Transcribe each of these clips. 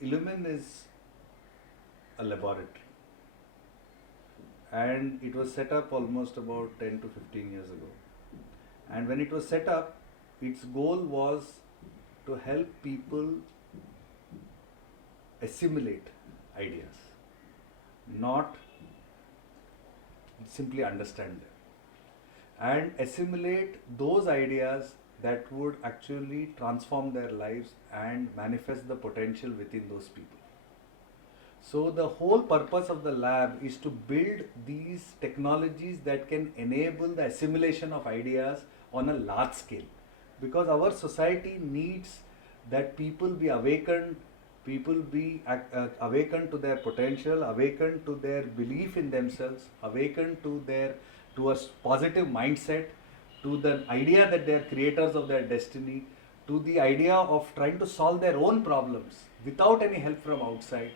Illumine is a laboratory, and it was set up almost about 10 to 15 years ago. And when it was set up, its goal was to help people assimilate ideas, not simply understand them, and assimilate those ideas that would actually transform their lives and manifest the potential within those people. So the whole purpose of the lab is to build these technologies that can enable the assimilation of ideas on a large scale, because our society needs that people be awakened, people be awakened to their potential, awakened to their belief in themselves, awakened to their to a positive mindset, to the idea that they are creators of their destiny, to the idea of trying to solve their own problems without any help from outside,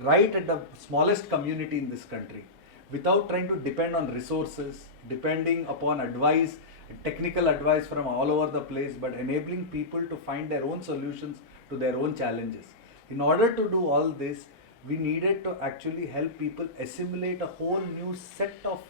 right at the smallest community in this country, without trying to depend on resources, depending upon advice, technical advice from all over the place, but enabling people to find their own solutions to their own challenges. In order to do all this, we needed to actually help people assimilate a whole new set of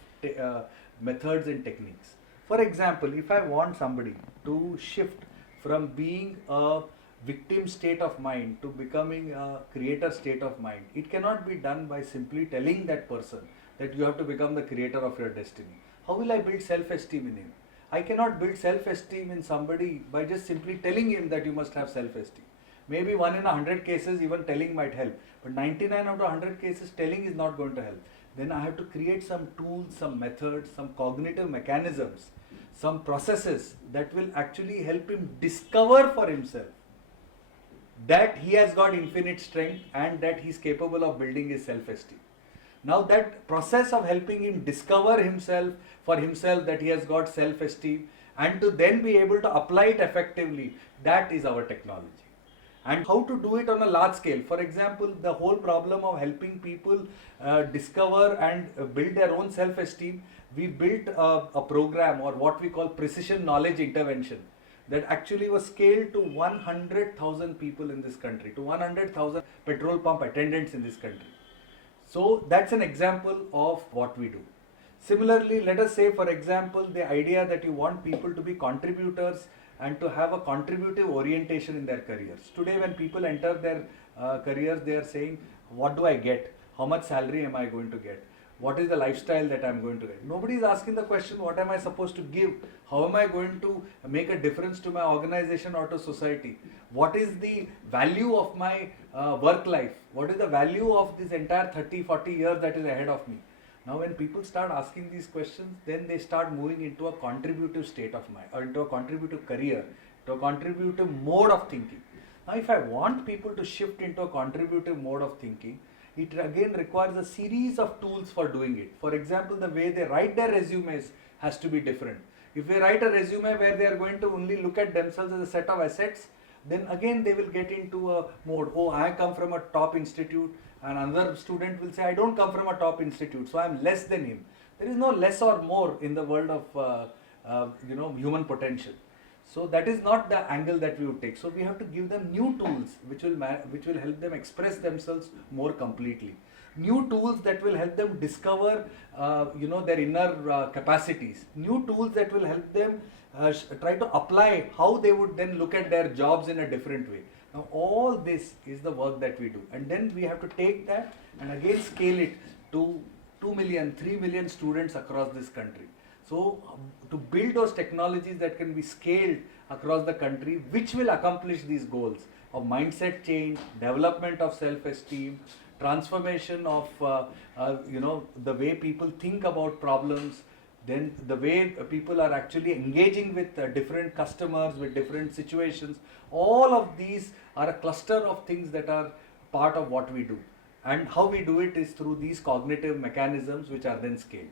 methods and techniques. For example, if I want somebody to shift from being a victim state of mind to becoming a creator state of mind, it cannot be done by simply telling that person that you have to become the creator of your destiny. How will I build self-esteem in him? I cannot build self-esteem in somebody by just simply telling him that you must have self-esteem. Maybe 1 in 100 cases even telling might help, but 99 out of 100 cases telling is not going to help. Then I have to create some tools, some methods, some cognitive mechanisms, some processes that will actually help him discover for himself that he has got infinite strength and that he is capable of building his self-esteem. Now that process of helping him discover himself for himself, that he has got self-esteem, and to then be able to apply it effectively, that is our technology. And how to do it on a large scale. For example, the whole problem of helping people discover and build their own self-esteem, we built a program, or what we call precision knowledge intervention, that actually was scaled to 100,000 people in this country, to 100,000 petrol pump attendants in this country. So that's an example of what we do. Similarly, let us say, for example, the idea that you want people to be contributors and to have a contributive orientation in their careers. Today, when people enter their careers, they are saying, what do I get? How much salary am I going to get? What is the lifestyle that I am going to get? Nobody is asking the question, what am I supposed to give? How am I going to make a difference to my organization or to society? What is the value of my work life? What is the value of this entire 30, 40 years that is ahead of me? Now when people start asking these questions, then they start moving into a contributive state of mind, or into a contributive career, to a contributive mode of thinking. Now if I want people to shift into a contributive mode of thinking, it again requires a series of tools for doing it. For example, the way they write their resumes has to be different. If they write a resume where they are going to only look at themselves as a set of assets, then again they will get into a mode, oh, I come from a top institute, and another student will say, I don't come from a top institute, so I am less than him. There is no less or more in the world of human potential. So that is not the angle that we would take. So we have to give them new tools which will help them express themselves more completely. New tools that will help them discover their inner capacities. New tools that will help them try to apply how they would then look at their jobs in a different way. Now all this is the work that we do, and then we have to take that and again scale it to 2 million, 3 million students across this country. So to build those technologies that can be scaled across the country, which will accomplish these goals of mindset change, development of self-esteem, transformation of the way people think about problems, then the way people are actually engaging with different customers, with different situations. All of these are a cluster of things that are part of what we do. And how we do it is through these cognitive mechanisms which are then scaled.